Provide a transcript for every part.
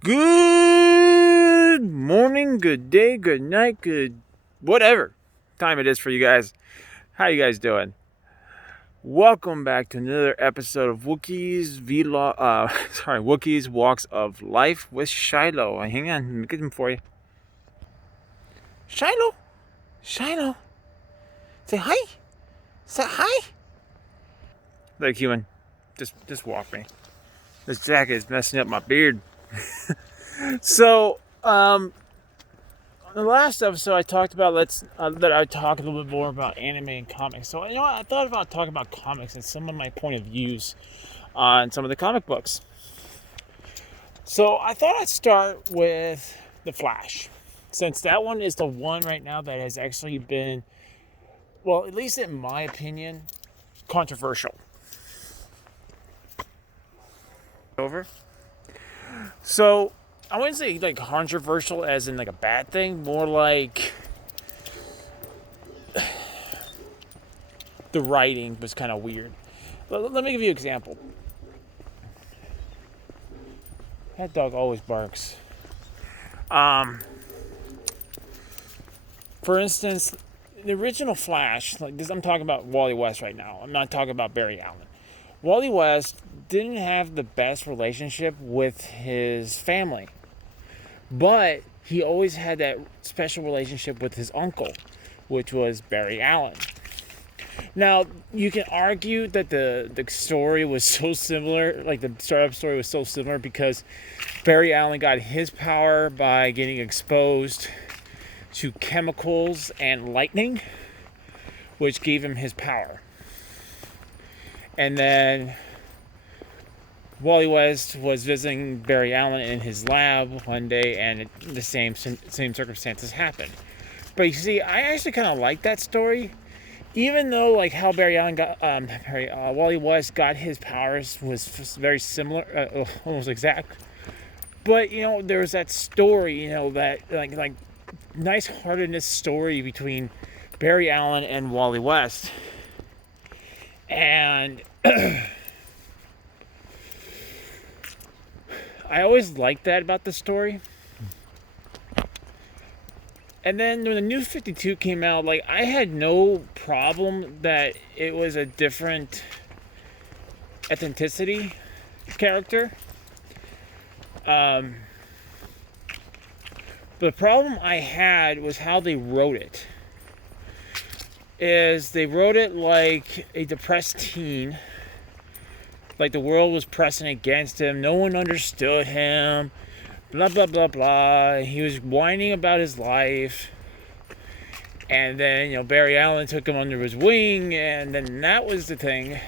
Good morning, good day, good night, good whatever time it is for you guys. How you guys doing? Welcome back to another episode of Wookiee'S Vlog. Wookiee's Walks of Life with Shilo. Hang on, let me get him for you. Shilo, Shilo, say hi. Say hi. Like human, just walk me. This jacket is messing up my beard. So, in the last episode, I talked about that I talk a little bit more about anime and comics. So you know what? I thought about talking about comics and some of my point of views on some of the comic books. So I thought I'd start with the Flash, since that one is the one right now that has actually been, well, at least in my opinion, controversial. Over. So I wouldn't say like controversial as in like a bad thing, more like the writing was kind of weird. Let me give you an example. That dog always barks. For instance, the original Flash, like this, I'm talking about Wally West right now. I'm not talking about Barry Allen. Wally West didn't have the best relationship with his family, but he always had that special relationship with his uncle, which was Barry Allen. Now, you can argue that the story was so similar, like the startup story was so similar because Barry Allen got his power by getting exposed to chemicals and lightning, which gave him his power. And then Wally West was visiting Barry Allen in his lab one day, and the same circumstances happened. But you see, I actually kind of like that story. Even though, like, how Barry Allen got, Wally West got his powers was very similar, almost exact. But you know, there was that story, you know, that like nice-heartedness story between Barry Allen and Wally West, and I always liked that about the story. And then when the New 52 came out, like, I had no problem that it was a different ethnicity character. The problem I had was how they wrote it. They wrote it like a depressed teen. Like the world was pressing against him. No one understood him. Blah, blah, blah, blah. He was whining about his life. And then, you know, Barry Allen took him under his wing, and then that was the thing.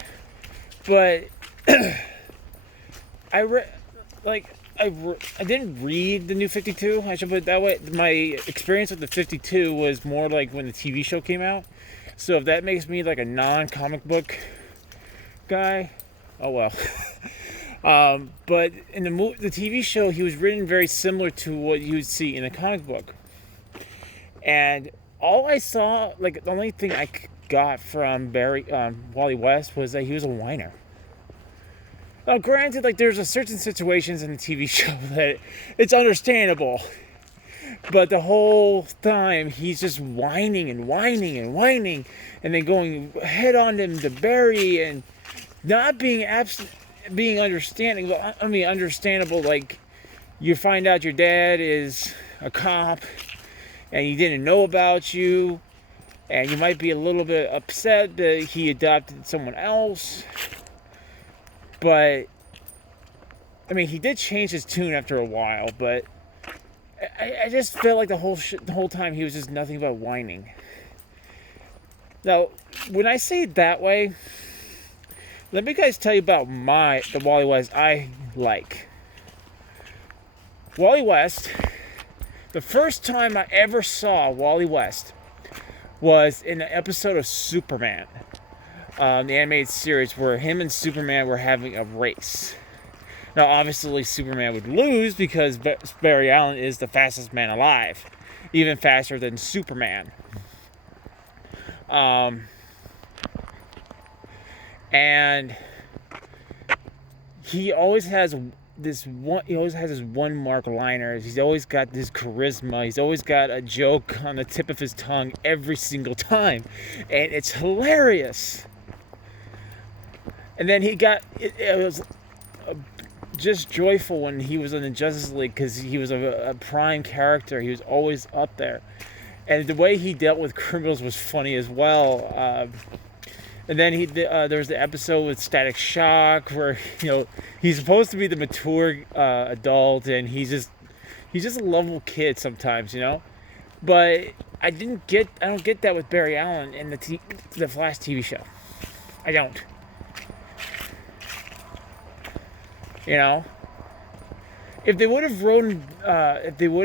But I didn't read the New 52. I should put it that way. My experience with the 52 was more like when the TV show came out. So if that makes me like a non-comic book guy, oh well. But in the TV show, he was written very similar to what you would see in a comic book. And all I saw, like the only thing I got from Wally West was that he was a whiner. Now, granted, like there's a certain situations in the TV show that it's understandable, but the whole time he's just whining and whining and whining, and then going head on to Barry and not being understandable. Like you find out your dad is a cop, and he didn't know about you, and you might be a little bit upset that he adopted someone else. But, I mean, he did change his tune after a while, but I just felt like the whole time he was just nothing but whining. Now, when I say it that way, let me guys tell you about the Wally West I like. Wally West, the first time I ever saw Wally West was in an episode of Superman. The animated series where him and Superman were having a race. Now, obviously, Superman would lose because Barry Allen is the fastest man alive, even faster than Superman. And he always has this one. He always has this one mark liners. He's always got this charisma. He's always got a joke on the tip of his tongue every single time, and it's hilarious. And then it was just joyful when he was in the Justice League because he was a prime character. He was always up there, and the way he dealt with criminals was funny as well. And then there was the episode with Static Shock where he's supposed to be the mature adult, and he's just a lovable kid sometimes, But I don't get that with Barry Allen in the Flash TV show. I don't. If they would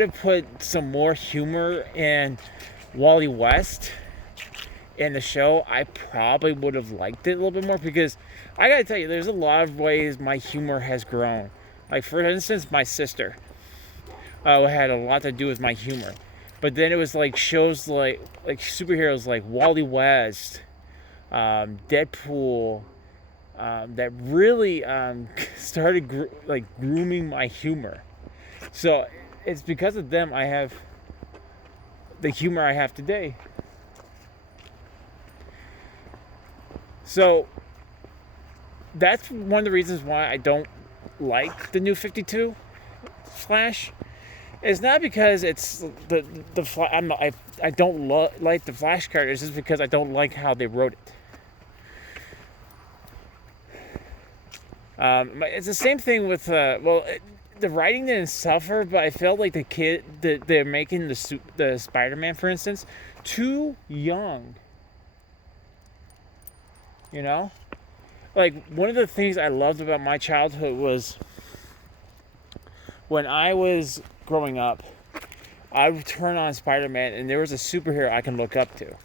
have put some more humor in Wally West in the show, I probably would have liked it a little bit more, because I gotta tell you, there's a lot of ways my humor has grown. Like, for instance, my sister had a lot to do with my humor. But then it was like shows like superheroes like Wally West, Deadpool, that really started grooming my humor. So it's because of them I have the humor I have today. So that's one of the reasons why I don't like the new 52 Flash. It's not because it's I don't like the Flash character. It's just because I don't like how they wrote it. It's the same thing with the writing didn't suffer, but I felt like they're making the Spider-Man, for instance, too young. Like, one of the things I loved about my childhood was when I was growing up, I would turn on Spider-Man and there was a superhero I can look up to.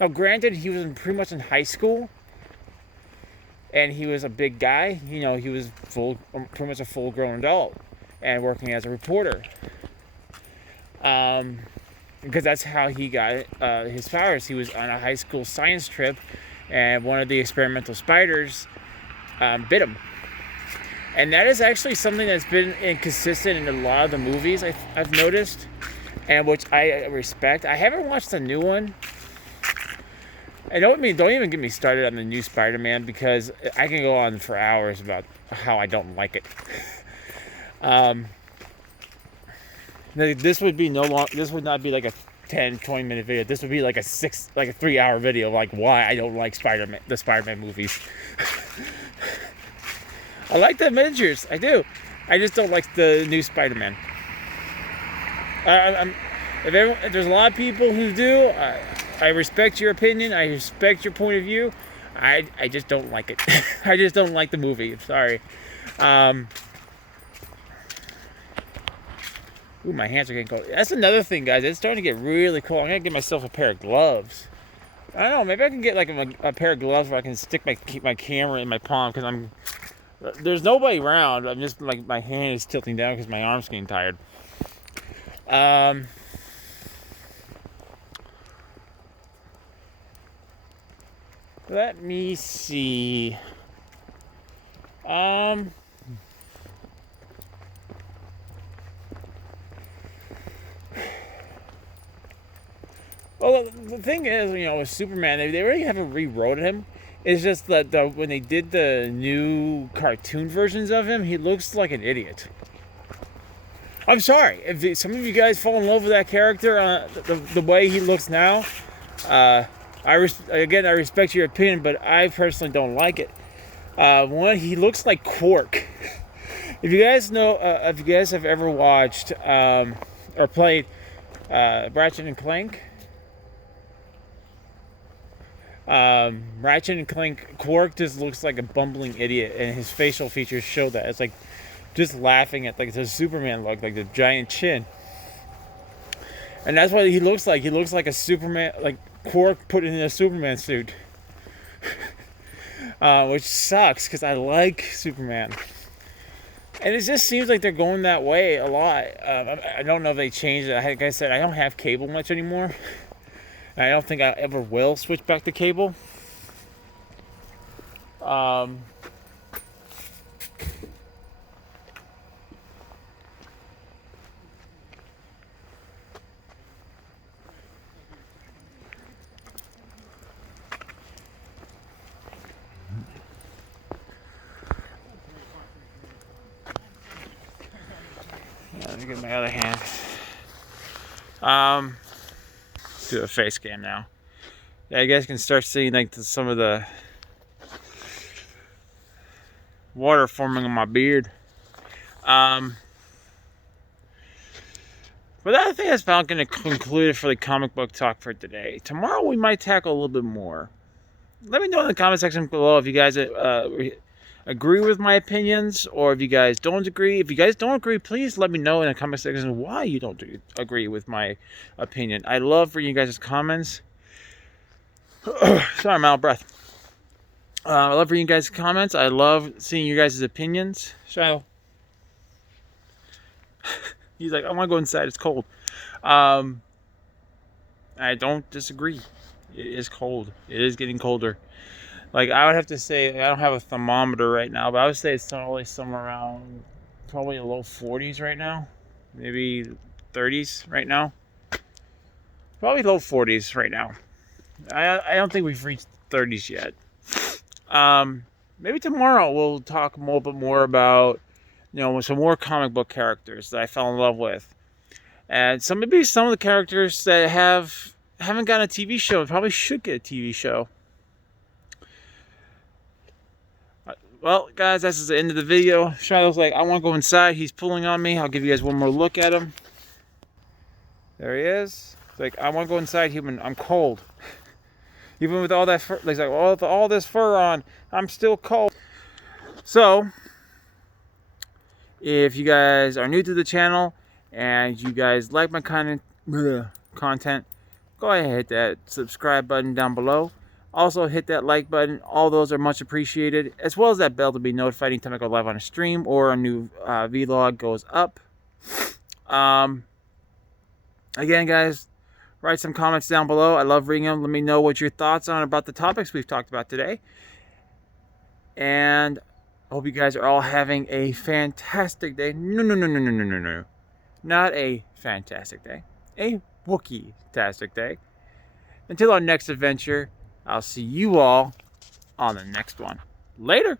Now, granted, he was pretty much in high school, and he was a big guy. He was pretty much a full-grown adult and working as a reporter. Because that's how he got his powers. He was on a high school science trip, and one of the experimental spiders bit him. And that is actually something that's been inconsistent in a lot of the movies I've noticed, and which I respect. I haven't watched the new one. And don't even get me started on the new Spider-Man, because I can go on for hours about how I don't like it. This would not be like a 10, 20 minute video. This would be like a 3-hour video, like why I don't like the Spider-Man movies. I like the Avengers, I do. I just don't like the new Spider-Man. If there's a lot of people who do, I respect your opinion. I respect your point of view. I just don't like it. I just don't like the movie. I'm sorry. Ooh, my hands are getting cold. That's another thing, guys. It's starting to get really cold. I'm going to get myself a pair of gloves. I don't know. Maybe I can get like a pair of gloves where I can stick my camera in my palm, because there's nobody around. I'm just like, my hand is tilting down because my arm's getting tired. Let me see. Well, the thing is, with Superman, they really haven't rewrote him. It's just that when they did the new cartoon versions of him, he looks like an idiot. I'm sorry. If some of you guys fall in love with that character, the way he looks now, I respect your opinion, but I personally don't like it. One, he looks like Quark. If you guys have ever watched or played Ratchet and Clank, Ratchet and Clank, Quark just looks like a bumbling idiot, and his facial features show that. It's like just laughing at the Superman look, like the giant chin. And that's what he looks like. He looks like a Superman, like Quark put in a Superman suit. Which sucks, because I like Superman. And it just seems like they're going that way a lot. I don't know if they changed it. Like I said, I don't have cable much anymore. And I don't think I ever will switch back to cable. Let me get my other hand. Do a face cam now. Yeah, you guys can start seeing like some of the water forming on my beard. But I think that's about going to conclude it for the comic book talk for today. Tomorrow we might tackle a little bit more. Let me know in the comment section below if you guys agree with my opinions, or if you guys don't agree. If you guys don't agree, please let me know in the comment section why you don't agree with my opinion. I love reading you guys' comments. Sorry, I'm out of breath. I love reading you guys' comments. I love seeing you guys' opinions. Shilo. He's like, I want to go inside. It's cold. I don't disagree. It is cold. It is getting colder. Like, I would have to say, I don't have a thermometer right now, but I would say it's probably somewhere around, probably a low 40s right now. Maybe 30s right now. Probably low 40s right now. I don't think we've reached 30s yet. Maybe tomorrow we'll talk a little bit more about, some more comic book characters that I fell in love with. And maybe some of the characters that haven't gotten a TV show probably should get a TV show. Well, guys, that's the end of the video. Shilo's like, I want to go inside. He's pulling on me. I'll give you guys one more look at him. There he is. It's like, I want to go inside, human. I'm cold. Even with all that fur, like, all this fur on, I'm still cold. So, if you guys are new to the channel and you guys like my content, go ahead and hit that subscribe button down below. Also, hit that like button. All those are much appreciated, as well as that bell to be notified anytime I go live on a stream or a new vlog goes up. Again, guys, write some comments down below. I love reading them. Let me know what your thoughts are about the topics we've talked about today. And I hope you guys are all having a fantastic day. No. Not a fantastic day. A Wookiee'Stastic day. Until our next adventure, I'll see you all on the next one. Later.